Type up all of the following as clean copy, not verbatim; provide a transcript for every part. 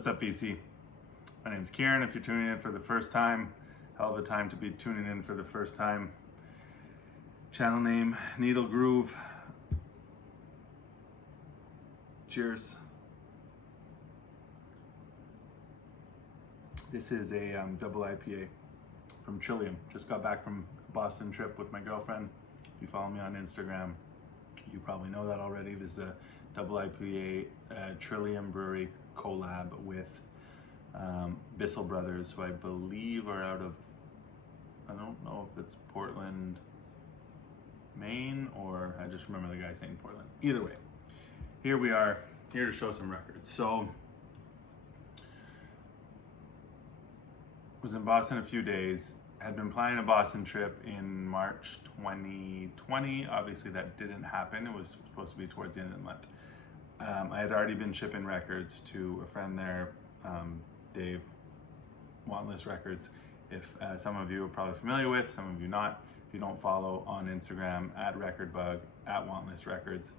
What's up, VC? My name's Kieran. If you're tuning in for the first time, hell of a time to be tuning in for the first time. Channel name, Needle Groove. Cheers. This is a double IPA from Trillium. Just got back from a Boston trip with my girlfriend. If you follow me on Instagram, you probably know that already. This is a double IPA Trillium Brewery collab with Bissell Brothers, who I believe are out of, I don't know if it's Portland, Maine, or I just remember the guy saying Portland. Either way, here we are, here to show some records. So, was in Boston a few days, had been planning a Boston trip in March 2020. Obviously that didn't happen. It was supposed to be towards the end of the month. I had already been shipping records to a friend there, Dave, Wantless Records. If some of you are probably familiar with, some of you not. If you don't follow on Instagram, @RecordBug, @Wantless Records,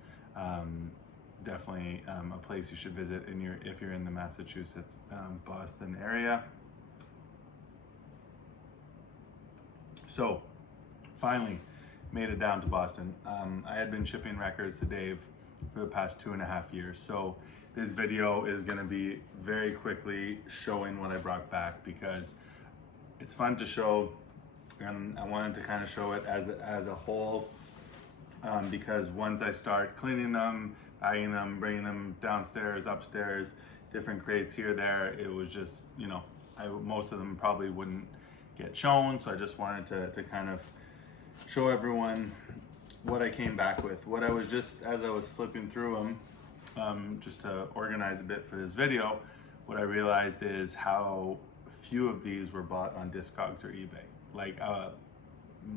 definitely a place you should visit if you're in the Massachusetts, Boston area. So, finally made it down to Boston. I had been shipping records to Dave for the past 2.5 years. So this video is gonna be very quickly showing what I brought back, because it's fun to show, and I wanted to kind of show it as a whole, because once I start cleaning them, bagging them, bringing them downstairs, upstairs, different crates here, there, it was just, you know, most of them probably wouldn't get shown. So I just wanted to kind of show everyone what I came back with. What I was just, as I was flipping through them, just to organize a bit for this video, what I realized is how few of these were bought on Discogs or eBay. Like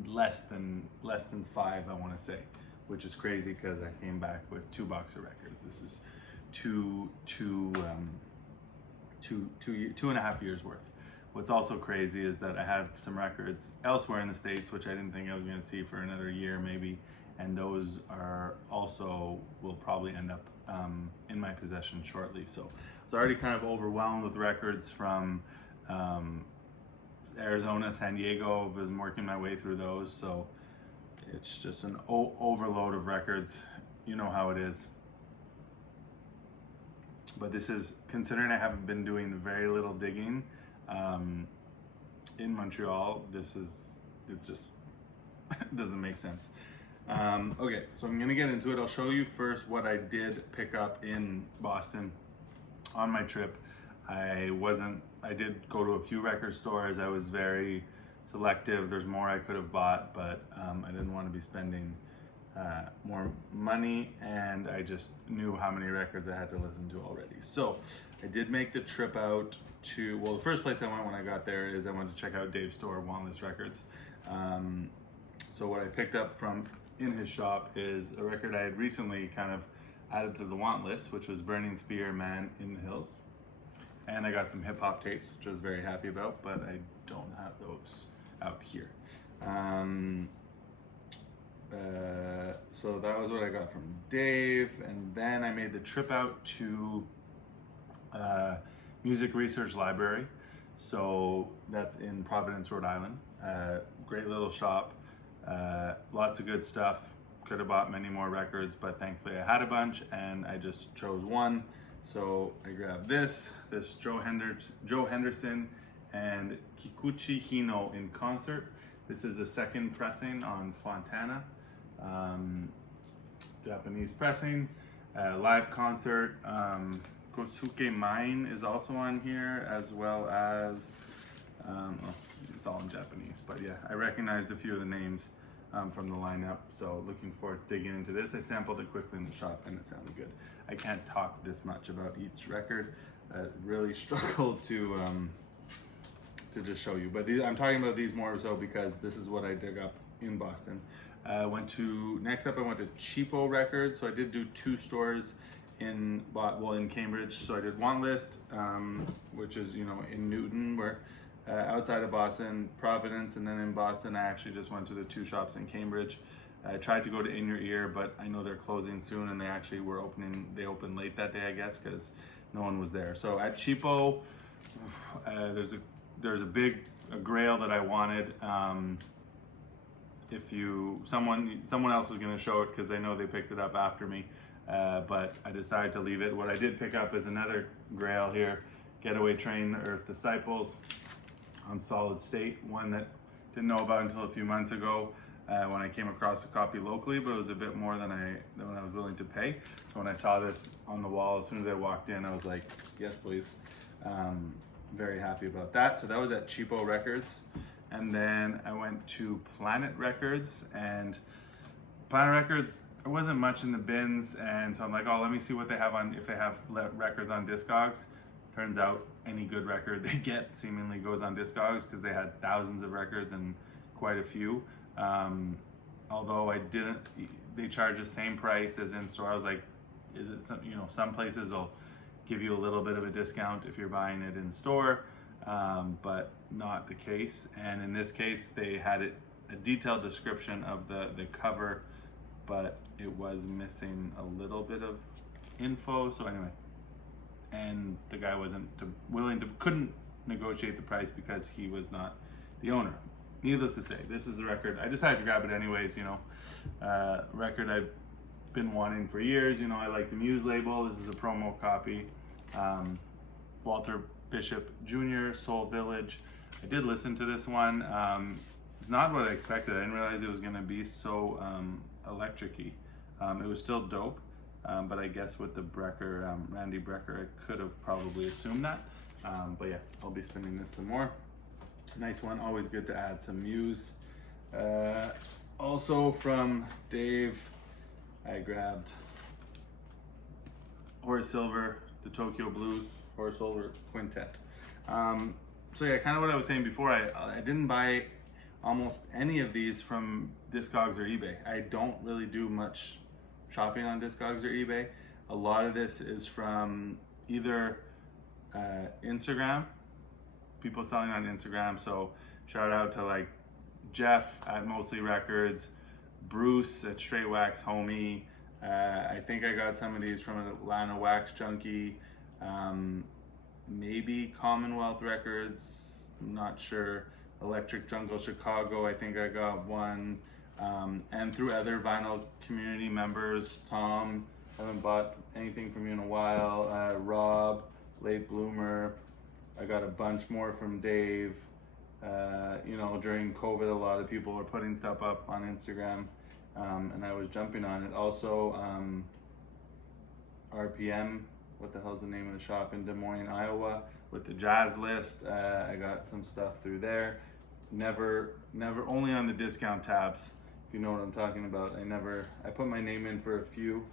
less than 5, I want to say, which is crazy because I came back with 2 boxer records. This is two and a half years worth. What's also crazy is that I have some records elsewhere in the States, which I didn't think I was going to see for another year maybe, and those are also will probably end up in my possession shortly. So I was already kind of overwhelmed with records from Arizona, San Diego. I've been working my way through those, so it's just an overload of records. You know how it is. But this is, considering I haven't been doing very little digging in Montreal, it just doesn't make sense. Okay, so I'm gonna get into it. I'll show you first what I did pick up in Boston on my trip. I did go to a few record stores. I was very selective. There's more I could have bought, but I didn't want to be spending more money, and I just knew how many records I had to listen to already. So I did make the trip out to, well, the first place I went when I got there is I went to check out Dave's store, Wantless Records. So what I picked up from in his shop is a record I had recently kind of added to the want list, which was Burning Spear, Man in the Hills. And I got some hip hop tapes, which I was very happy about, but I don't have those out here. So that was what I got from Dave, and then I made the trip out to Music Research Library. So that's in Providence, Rhode Island. Great little shop, lots of good stuff. Could have bought many more records, but thankfully I had a bunch and I just chose one. So I grabbed this Joe Henderson and Kikuchi Hino in concert. This is the second pressing on Fontana, Japanese pressing, live concert. Kosuke Mine is also on here, as well as, it's all in Japanese, but yeah, I recognized a few of the names from the lineup, so looking forward to digging into this. I sampled it quickly in the shop and it sounded good. I can't talk this much about each record. Really struggled to just show you, but I'm talking about these more so because this is what I dig up in Boston. Next up I went to Cheapo Records. So I did do 2 stores in Cambridge. So I did one list, which is, you know, in Newton, where outside of Boston, Providence, and then in Boston I actually just went to the 2 shops in Cambridge. I tried to go to In Your Ear, but I know they're closing soon, and they actually were opening, they opened late that day, I guess, because no one was there. So at Cheapo, there's a grail that I wanted. If someone else is going to show it because they know they picked it up after me, but I decided to leave it. What I did pick up is another grail here, Getaway Train Earth Disciples on solid state, one that didn't know about until a few months ago when I came across a copy locally, but it was a bit more than I was willing to pay. So when I saw this on the wall, as soon as I walked in, I was like, yes, please. Very happy about that. So that was at Cheapo Records. And then I went to Planet Records, and Planet Records, there wasn't much in the bins, and so I'm like, oh, let me see what they have on, if they have records on Discogs. Turns out any good record they get seemingly goes on Discogs because they had thousands of records and quite a few. Although they charge the same price as in store. I was like, is it some places will give you a little bit of a discount if you're buying it in store, but not the case. And in this case, they had a detailed description of the cover, but it was missing a little bit of info. So anyway, and the guy couldn't negotiate the price because he was not the owner. Needless to say, this is the record. I decided to grab it anyways, record I've been wanting for years. I like the Muse label. This is a promo copy. Walter Bishop Jr., Soul Village. I did listen to this one. Not what I expected. I didn't realize it was going to be so electric-y. It was still dope, but I guess with the Brecker, Randy Brecker, I could have probably assumed that. But yeah, I'll be spinning this some more. Nice one. Always good to add some Muse. Also from Dave, I grabbed Horace Silver, the Tokyo Blues, Horace Silver Quintet. So yeah, kind of what I was saying before, I didn't buy almost any of these from Discogs or eBay. I don't really do much shopping on Discogs or eBay. A lot of this is from either Instagram, people selling on Instagram. So shout out to like Jeff at Mostly Records, Bruce at Straight Wax Homie. I think I got some of these from Atlanta Wax Junkie, maybe Commonwealth Records, I'm not sure. Electric Jungle Chicago, I think I got one, and through other vinyl community members. Tom, haven't bought anything from you in a while. Rob, Late Bloomer, I got a bunch more from Dave. During COVID, a lot of people were putting stuff up on Instagram, and I was jumping on it. Also, RPM, what the hell's the name of the shop in Des Moines, Iowa, with the jazz list. I got some stuff through there. Never only on the discount tabs, if you know what I'm talking about. I put my name in for a few,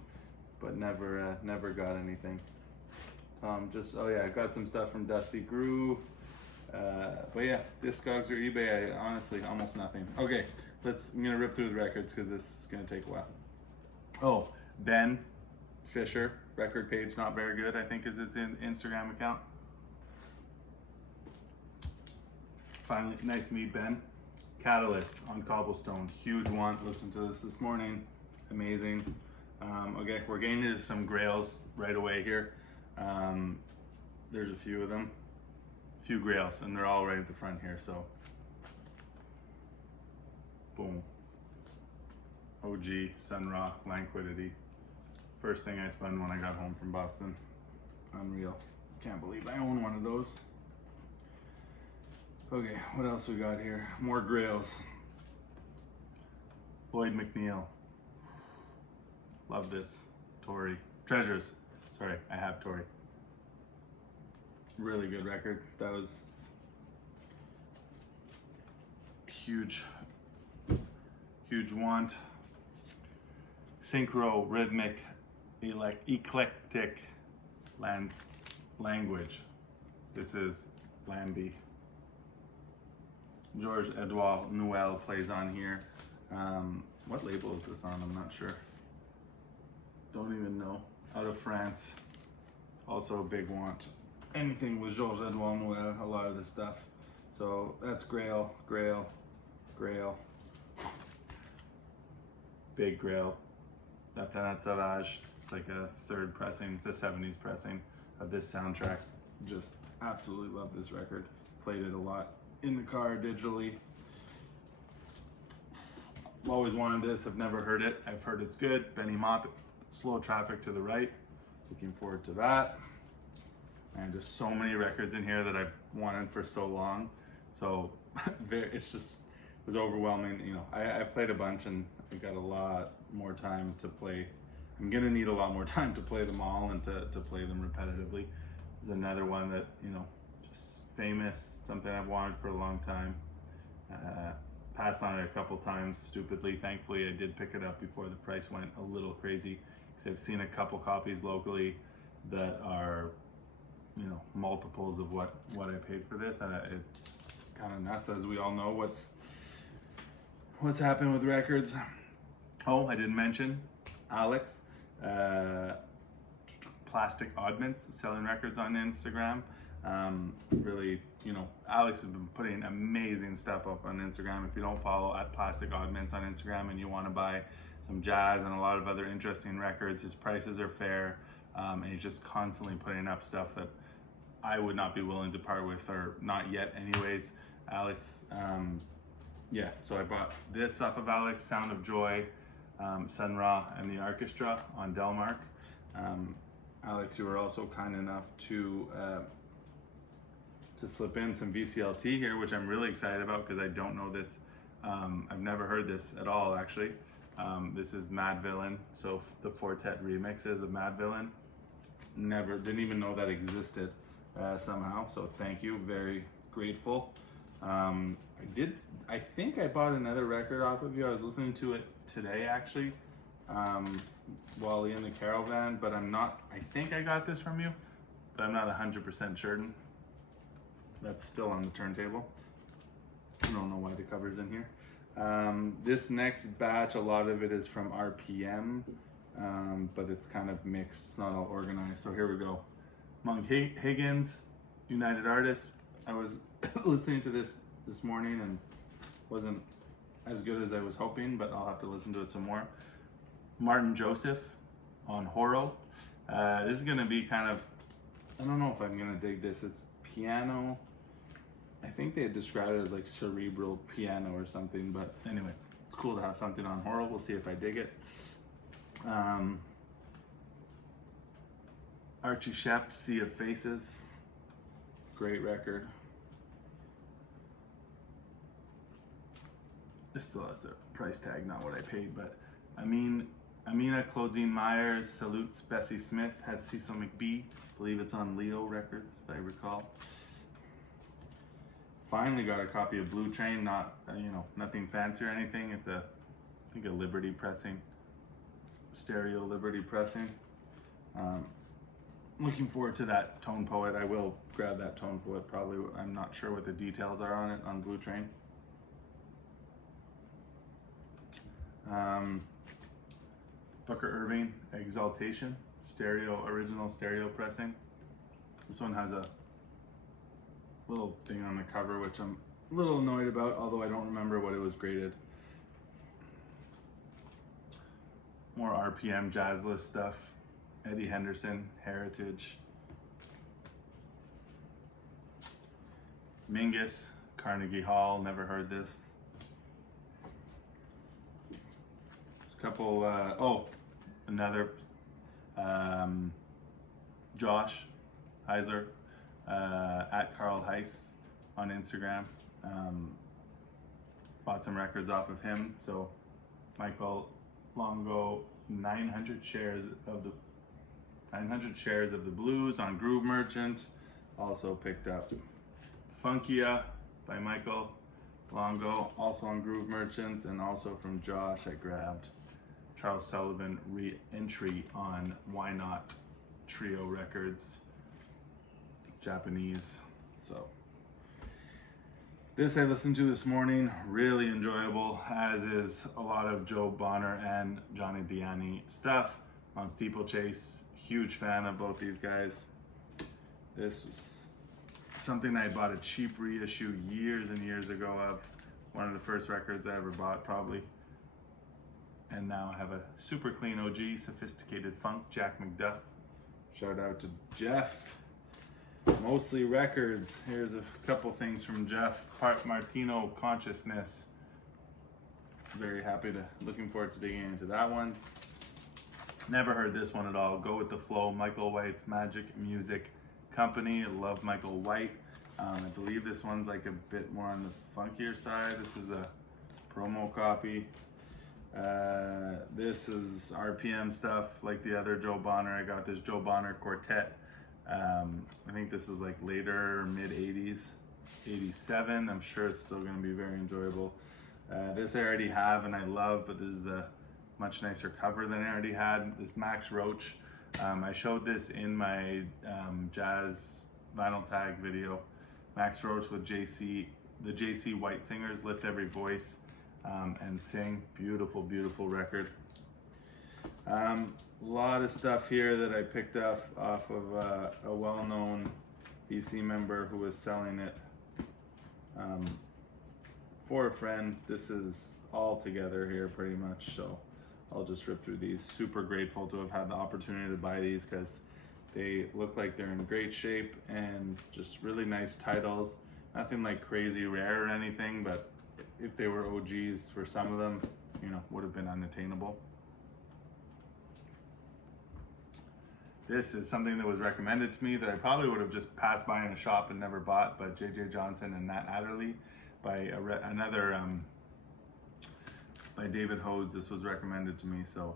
but never got anything. Oh yeah, I got some stuff from Dusty Groove. But yeah, Discogs or eBay, I honestly, almost nothing. Okay, I'm gonna rip through the records because this is gonna take a while. Oh, Ben Fisher, record page not very good, I think is its Instagram account. Finally, nice to meet Ben. Catalyst on Cobblestone, huge want. Listened to this morning, amazing. Okay, we're getting into some grails right away here. There's a few of them, few grails, and they're all right at the front here. So, boom. OG, Sun Ra, Languidity. First thing I spun when I got home from Boston. Unreal. Can't believe I own one of those. Okay, what else we got here? More grails. Lloyd McNeil. Love this. Tory. Treasures. Sorry, I have Tory. Really good record. That was huge want. Synchro, rhythmic, eclectic language. This is Lambie. George Edouard Noel plays on here. What label is this on? I'm not sure. Don't even know. Out of France. Also a big want. Anything with George Edouard Noel, a lot of this stuff. So that's Grail, Grail, Grail. Big Grail. La Planète Sauvage. It's like a third pressing. It's a 70s pressing. of this soundtrack. Just absolutely love this record. Played it a lot in the car digitally. Always wanted this, I've never heard it. I've heard it's good. Benny Mop, Slow Traffic to the Right. Looking forward to that. And just so many records in here that I've wanted for so long. So it's just, it was overwhelming. You know, I played a bunch and I got a lot more time to play. I'm gonna need a lot more time to play them all and to play them repetitively. This is another one that, you know, just famous, something I've wanted for a long time. Passed on it a couple times stupidly. Thankfully, I did pick it up before the price went a little crazy, because I've seen a couple copies locally that are, you know, multiples of what I paid for this, and it's kind of nuts, as we all know what's happened with records. Oh, I didn't mention Alex, Plastic Oddments, selling records on Instagram. Really, you know, Alex has been putting amazing stuff up on Instagram. If you don't follow at Plastic Oddments on Instagram and you want to buy some jazz and a lot of other interesting records, his prices are fair, and he's just constantly putting up stuff that I would not be willing to part with, or not yet anyways. Alex, yeah, so I bought this off of Alex, Sound of Joy, Sun Ra and the Orchestra on Delmark. Alex, you were also kind enough to slip in some VCLT here, which I'm really excited about because I don't know this. I've never heard this at all, actually. This is Madvillain, so the Fortet remixes of Madvillain. Didn't even know that existed somehow, so thank you, very grateful. I think I bought another record off of you. I was listening to it today, actually, while in the caravan, but I think I got this from you, but I'm not 100% certain. That's still on the turntable. I don't know why the cover's in here. This next batch, a lot of it is from RPM, but it's kind of mixed, it's not all organized. So here we go. Among Higgins, United Artists. I was listening to this morning and wasn't as good as I was hoping, but I'll have to listen to it some more. Martin Joseph on Horo. This is gonna be kind of, I don't know if I'm gonna dig this. It's piano. I think they described it as like cerebral piano or something, but anyway, it's cool to have something on Horo. We'll see if I dig it. Archie Shepp, Sea of Faces. Great record. This still has the price tag, not what I paid, but Amina Claudine Myers salutes Bessie Smith, has Cecil McBee. I believe it's on Leo Records, if I recall. Finally got a copy of Blue Train, not, you know, nothing fancy or anything. It's I think a Liberty pressing, stereo Liberty pressing. Looking forward to that Tone Poet. I will grab that Tone Poet probably. I'm not sure what the details are on it on Blue Train. Booker Irving, Exaltation, original stereo pressing. This one has a little thing on the cover, which I'm a little annoyed about, although I don't remember what it was graded. More RPM jazz list stuff. Eddie Henderson, Heritage. Mingus, Carnegie Hall, never heard this. Couple, another Josh Heisler, at Carl Heiss on Instagram. Bought some records off of him. So Michael Longo, 900 shares of the blues on Groove Merchant. Also picked up Funkia by Michael Longo, also on Groove Merchant, and also from Josh I grabbed Charles Sullivan re-entry on Why Not Trio Records, Japanese. So this I listened to this morning, really enjoyable, as is a lot of Joe Bonner and Johnny Diani stuff on Steeplechase. Huge fan of both these guys. This was something I bought a cheap reissue years and years ago of. One of the first records I ever bought, probably. And now I have a super clean OG, Sophisticated Funk, Jack McDuff. Shout out to Jeff. Mostly Records. Here's a couple things from Jeff. Martino Consciousness. Very looking forward to digging into that one. Never heard this one at all. Go with the Flow. Michael White's Magic Music Company. I love Michael White. I believe this one's like a bit more on the funkier side. This is a promo copy. This is RPM stuff like the other Joe Bonner. I got this Joe Bonner Quartet. I think this is like later, mid 80s, 87. I'm sure it's still going to be very enjoyable. This I already have and I love, but this is a much nicer cover than I already had. This Max Roach. I showed this in my jazz vinyl tag video. Max Roach with the JC White Singers, Lift Every Voice and Sing. Beautiful, beautiful record. A lot of stuff here that I picked up off of a well-known BC member who was selling it for a friend. This is all together here pretty much, so I'll just rip through these. Super grateful to have had the opportunity to buy these because they look like they're in great shape and just really nice titles. Nothing like crazy rare or anything, but if they were OGs for some of them, you know, would have been unattainable. This is something that was recommended to me that I probably would have just passed by in a shop and never bought, but J.J. Johnson and Nat Adderley by by David Hose. This was recommended to me, so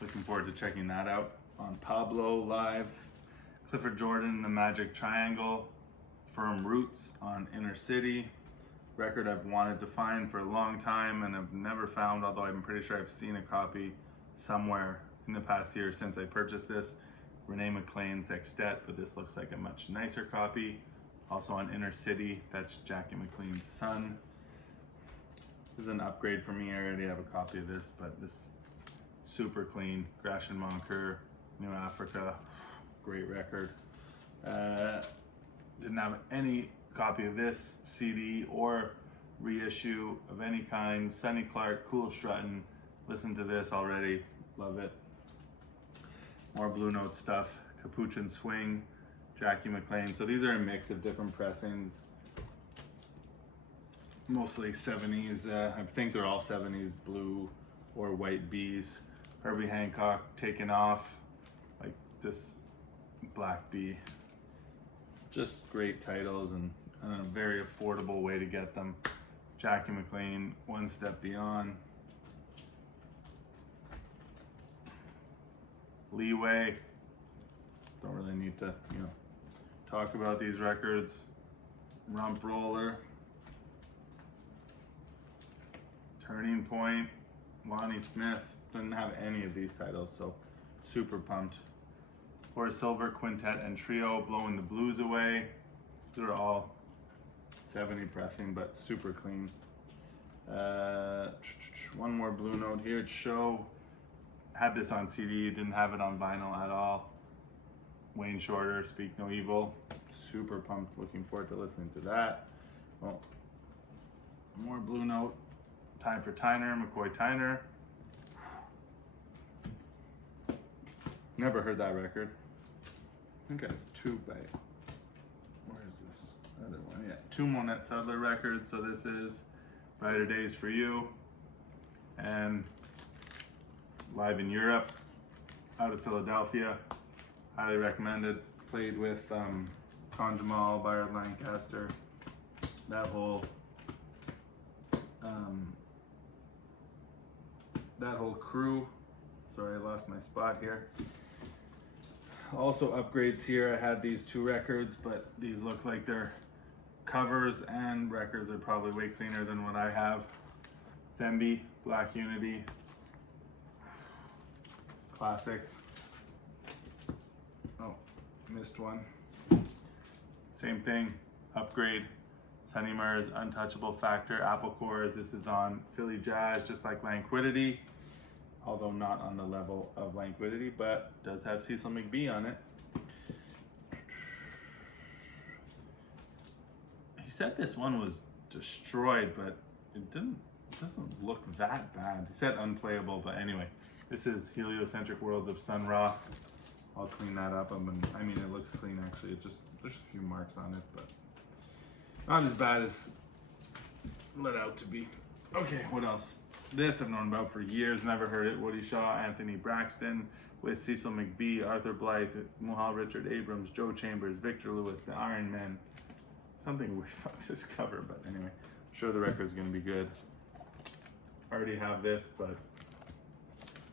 looking forward to checking that out. On Pablo Live, Clifford Jordan, The Magic Triangle, Firm Roots on Inner City. Record I've wanted to find for a long time and I've never found, although I'm pretty sure I've seen a copy somewhere in the past year since I purchased this. Renee McLean Sextet, but this looks like a much nicer copy. Also on Inner City, that's Jackie McLean's son. This is an upgrade for me. I already have a copy of this, but this super clean. Gratian Moncur, New Africa, great record. Didn't have any copy of this CD or reissue of any kind. Sonny Clark, Cool Struttin'. Listened to this already, love it. More Blue Note stuff. Capuchin Swing, Jackie McLean. So these are a mix of different pressings. Mostly 70s. I think they're all 70s blue or white Bs. Herbie Hancock, Taken Off, like this Black Bee. Just great titles and a very affordable way to get them. Jackie McLean, One Step Beyond. Leeway. Don't really need to, you know, talk about these records. Rump Roller. Turning Point. Lonnie Smith. Didn't have any of these titles, so super pumped. Horace Silver Quintet and Trio, Blowing the Blues Away. These are all 70 pressing, but super clean. One more Blue Note here. Show. Had this on CD, didn't have it on vinyl at all. Wayne Shorter, Speak No Evil. Super pumped, looking forward to listening to that. Well, more Blue Note. Time for Tyner, McCoy Tyner. Never heard that record. I think I have two by, where is this other one? Yeah, two Monette Sudler records. So this is Brighter Days for You and Live in Europe, out of Philadelphia. Highly recommended. Played with Con Jamal, Byard Lancaster, that whole crew. Sorry, I lost my spot here. Also upgrades here. I had these two records, but these look like they're covers and records are probably way cleaner than what I have. Themby, Black Unity. Classics. Oh, missed one. Same thing, upgrade. Sonny Murs, Untouchable Factor, Apple Cores. This is on Philly Jazz, just like Languidity, although not on the level of Languidity, but does have Cecil McBee on it. He said this one was destroyed, but it doesn't look that bad. He said unplayable, but anyway. This is Heliocentric Worlds of Sun Ra. I'll clean that up. I mean, it looks clean actually. It just, there's a few marks on it, but not as bad as let out to be. Okay, what else? This I've known about for years, never heard it. Woody Shaw, Anthony Braxton, with Cecil McBee, Arthur Blythe, Muhal Richard Abrams, Joe Chambers, Victor Lewis, the Iron Man. Something weird about this cover, but anyway, I'm sure the record's gonna be good. I already have this, but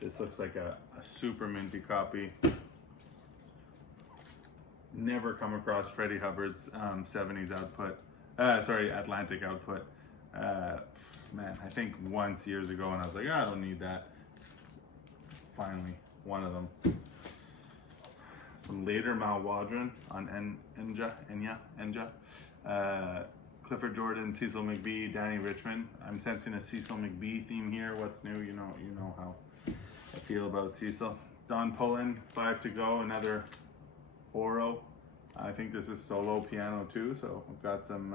this looks like a super minty copy. Never come across Freddie Hubbard's 70s output. Atlantic output. Man, I think once years ago, and I was like, I don't need that. Finally, one of them. Some later Mal Waldron on Enya. Clifford Jordan, Cecil McBee, Danny Richmond. I'm sensing a Cecil McBee theme here. What's new? You know how I feel about Cecil. Don Pullen, 5 to go. Another Oro. I think this is solo piano too. So we've got some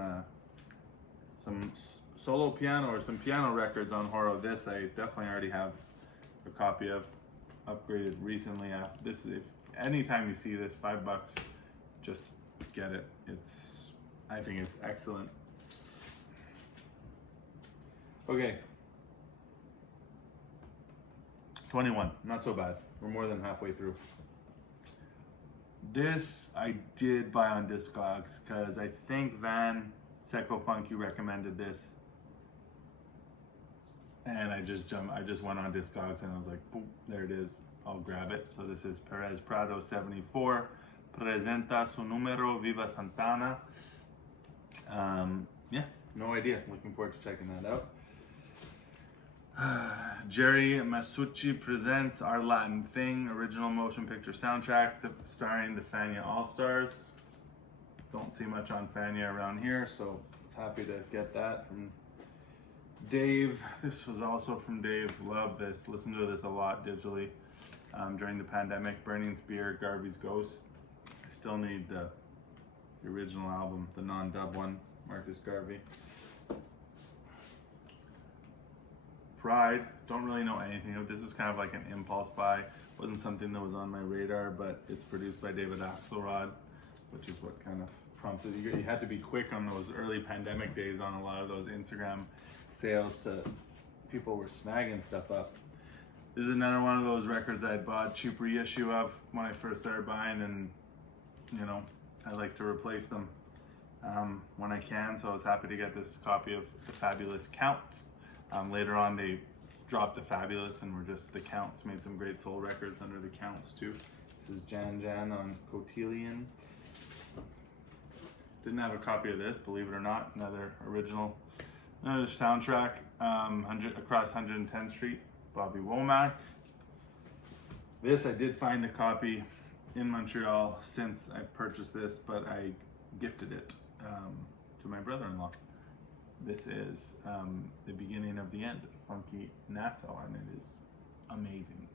solo piano or some piano records on Horo. This I definitely already have a copy of. Upgraded recently. This, if anytime you see this, $5, just get it. I think it's excellent. Okay, 21, not so bad. We're more than halfway through. This I did buy on Discogs because I think Van Seco Funk, you recommended this, and I just went on Discogs and I was like, boom, there it is. I'll grab it. So this is Perez Prado 74. Presenta su número, Viva Santana. Yeah, no idea. Looking forward to checking that out. Jerry Masucci presents Our Latin Thing, original motion picture soundtrack starring the Fania All-Stars. Don't see much on Fania around here, so I was happy to get that from Dave. This was also from Dave. Love this. Listened to this a lot digitally during the pandemic. Burning Spear, Garvey's Ghost. I still need the original album, the non-dub one, Marcus Garvey. Pride, don't really know anything of this. Was kind of like an impulse buy. Wasn't something that was on my radar, but it's produced by David Axelrod, which is what kind of prompted you. You had to be quick on those early pandemic days on a lot of those Instagram sales to people were snagging stuff up. This is another one of those records I had bought cheap reissue of when I first started buying, and I like to replace them when I can, so I was happy to get this copy of The Fabulous Counts. Later on they dropped The Fabulous and were just The Counts, made some great soul records under The Counts too. This is Jan Jan on Cotillion. Didn't have a copy of this, believe it or not, another original. Another soundtrack, Across 110th Street, Bobby Womack. This, I did find a copy in Montreal since I purchased this, but I gifted it to my brother-in-law. This is The Beginning of the End, Funky Nassau, and it is amazing.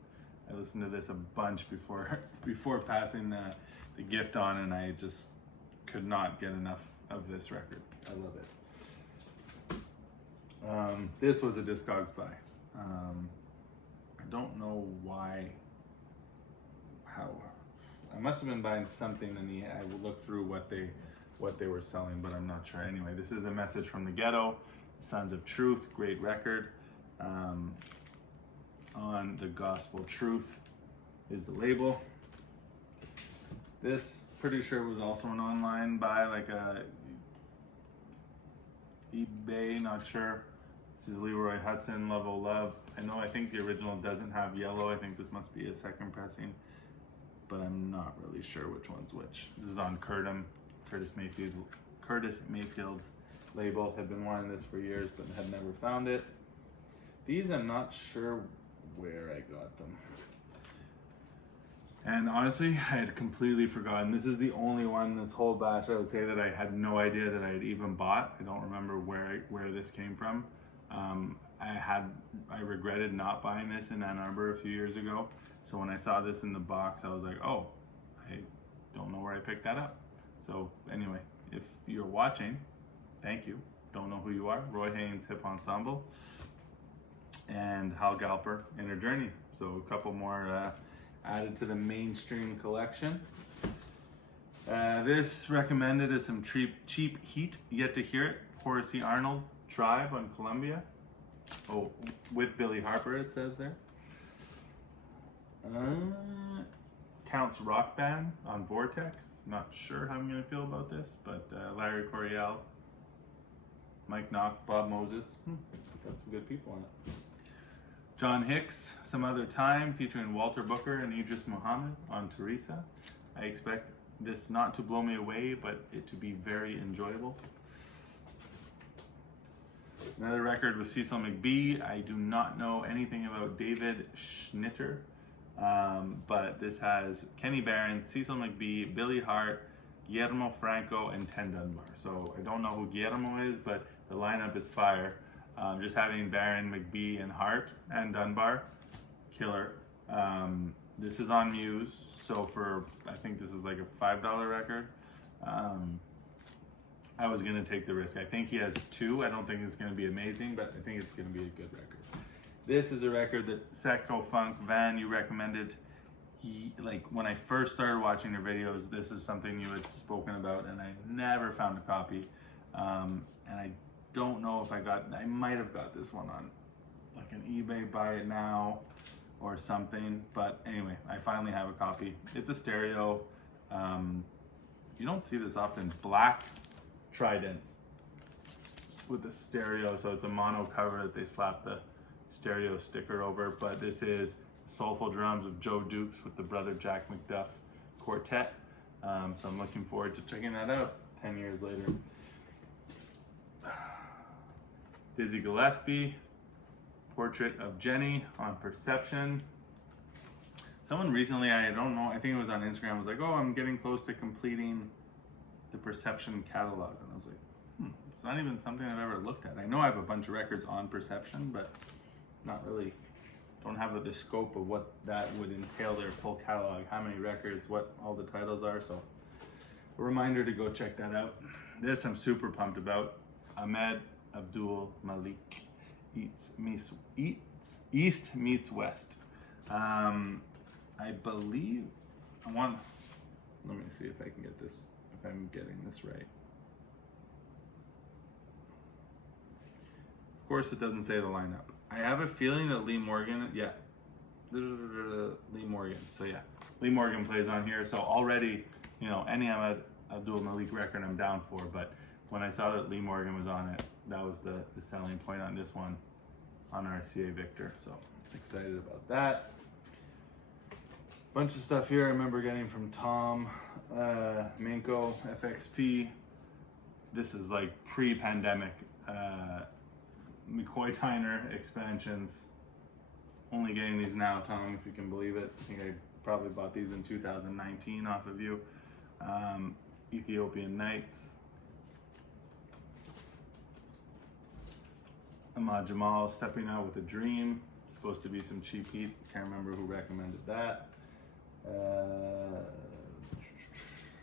I listened to this a bunch before passing the gift on, and I just could not get enough of this record. I love it. This was a Discogs buy. I don't know how. I must have been buying something, and I would look through what they were selling, but I'm not sure. Anyway, this is A Message from the Ghetto, Sons of Truth, great record. On the Gospel Truth is the label. This, pretty sure, was also an online buy, like a eBay, not sure. This is Leroy Hudson, Love O Love. I think the original doesn't have yellow. I think this must be a second pressing, but I'm not really sure which one's which. This is on Curtis Mayfield's label. Had been wanting this for years, but had never found it. These, I'm not sure where I got them. And honestly, I had completely forgotten. This is the only one this whole batch I would say that I had no idea that I had even bought. I don't remember where this came from. I regretted not buying this in Ann Arbor a few years ago. So when I saw this in the box, I was like, oh, I don't know where I picked that up. So anyway, if you're watching, thank you. Don't know who you are. Roy Haynes Hip Ensemble and Hal Galper, Inner Journey. So a couple more added to the mainstream collection. This recommended is some cheap heat, yet to hear it. Horace Arnold, Tribe on Columbia. Oh, with Billy Harper, it says there. Count's Rock Band on Vortex. Not sure how I'm going to feel about this, but Larry Coryell, Mike Knock, Bob Moses. Got some good people in it. John Hicks, Some Other Time, featuring Walter Booker and Idris Muhammad on Teresa. I expect this not to blow me away, but it to be very enjoyable. Another record with Cecil McBee. I do not know anything about David Schnitter, but this has Kenny Barron, Cecil McBee, Billy Hart, Guillermo Franco, and Ten Dunbar. So I don't know who Guillermo is, but the lineup is fire. Just having Barron, McBee, and Hart, and Dunbar, killer. This is on Muse, so I think this is like a $5 record. I was gonna take the risk. I think he has two. I don't think it's gonna be amazing, but I think it's gonna be a good record. This is a record that Setco Funk Van, you recommended. Like when I first started watching your videos, this is something you had spoken about, and I never found a copy. And I don't know if I might have got this one on like an eBay buy it now or something, but anyway, I finally have a copy. It's a stereo. You don't see this often. Black Trident with the stereo, so it's a mono cover that they slap the stereo sticker over, but this is Soulful Drums of Joe Dukes with the Brother Jack McDuff Quartet. So I'm looking forward to checking that out 10 years later. Dizzy Gillespie, Portrait of Jenny on Perception. Someone recently, I don't know, I think it was on Instagram, was like, oh, I'm getting close to completing the Perception catalog. And I was like, it's not even something I've ever looked at. I know I have a bunch of records on Perception, but not really, don't have the scope of what that would entail, their full catalog, how many records, what all the titles are. So a reminder to go check that out. This I'm super pumped about. Ahmed Abdul Malik, East Meets West. I believe, let me see if I can get this, if I'm getting this right. Of course it doesn't say the lineup. I have a feeling that Lee Morgan, Lee Morgan, so yeah, Lee Morgan plays on here, so already, you know, any Ahmed Abdul Malik record I'm down for, but when I saw that Lee Morgan was on it, that was the selling point on this one, on RCA Victor, so excited about that. Bunch of stuff here I remember getting from Tom Minko, FXP. This is like pre-pandemic. McCoy Tyner expansions. Only getting these now, Tom, if you can believe it. I think I probably bought these in 2019 off of you. Ethiopian Nights. Ahmad Jamal, Stepping Out with a Dream. Supposed to be some cheap heat. Can't remember who recommended that.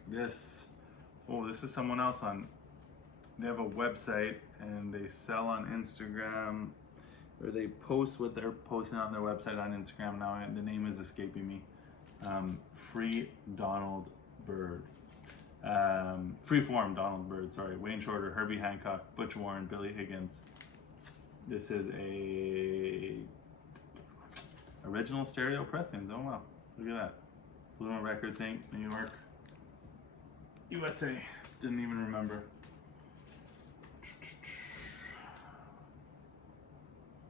This is someone else on, they have a website and they sell on Instagram, or they post what they're posting on their website on Instagram now, and the name is escaping me. Free Donald Byrd. Freeform Donald Byrd, sorry. Wayne Shorter, Herbie Hancock, Butch Warren, Billy Higgins. This is a original stereo pressings. Oh wow, look at that. Blue Note Records Inc., New York, USA. Didn't even remember.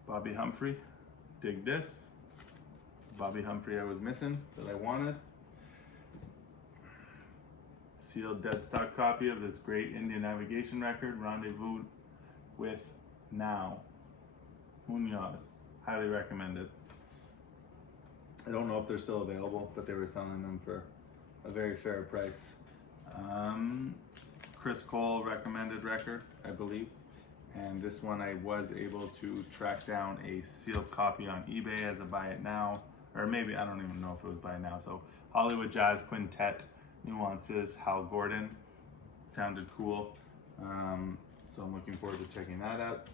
Bobby Humphrey, dig this. Bobby Humphrey I was missing that I wanted. Sealed dead stock copy of this great Indian navigation record, Rendezvous with Now. Munoz, highly recommended. I don't know if they're still available, but they were selling them for a very fair price. Chris Cole recommended record, I believe. And this one I was able to track down a sealed copy on eBay as a buy it now, or maybe, I don't even know if it was buy it now. So Hollywood Jazz Quintet, Nuances, Hal Gordon, sounded cool. So I'm looking forward to checking that out.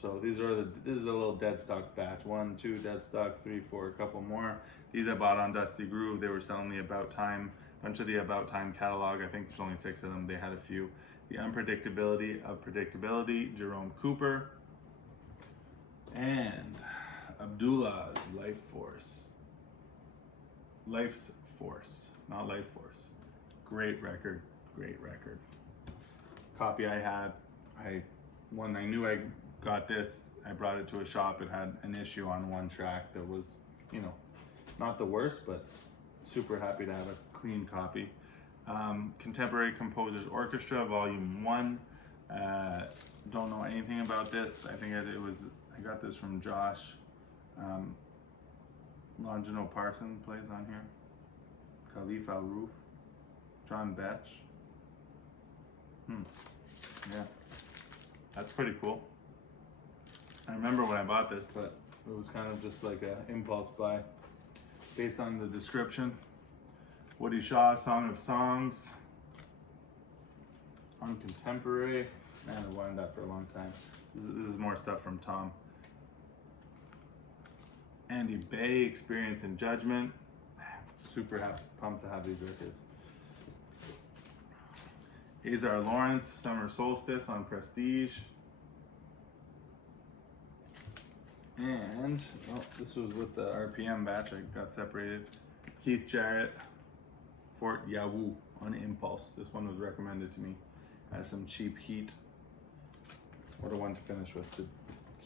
So this is a little dead stock batch. 1, 2 dead stock, 3, 4, a couple more. These I bought on Dusty Groove. They were selling the About Time, bunch of the About Time catalog. I think there's only 6 of them. They had a few. The Unpredictability of Predictability, Jerome Cooper. And Abdullah's Life's Force, not Life Force. Great record, great record. Copy I had, when I knew I got this, I brought it to a shop. It had an issue on one track that was, you know, not the worst, but super happy to have a clean copy. Contemporary Composers Orchestra, Volume 1. Don't know anything about this. I think I got this from Josh. Longino Parson plays on here. Khalif Al-Roof. John Betch. Yeah, that's pretty cool. I remember when I bought this, but it was kind of just like an impulse buy based on the description. Woody Shaw, Song of Songs. On Contemporary. Man, I wanted that for a long time. This is more stuff from Tom. Andy Bay, Experience and Judgment. Super happy, pumped to have these records. Azar Lawrence, Summer Solstice on Prestige. And, this was with the RPM batch, I got separated. Keith Jarrett, Fort Yawu on Impulse. This one was recommended to me. Has some cheap heat. What a one to finish with, to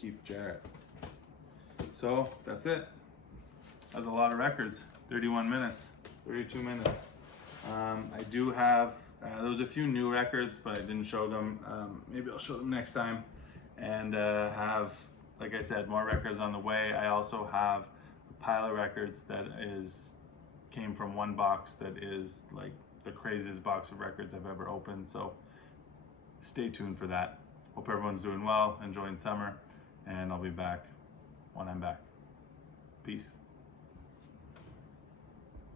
Keith Jarrett. So that's it. That's a lot of records. 31 minutes, 32 minutes. I do have, there was a few new records, but I didn't show them. Maybe I'll show them next time. And have, like I said, more records on the way. I also have a pile of records that came from one box that is like the craziest box of records I've ever opened. So stay tuned for that. Hope everyone's doing well, enjoying summer, and I'll be back when I'm back. Peace.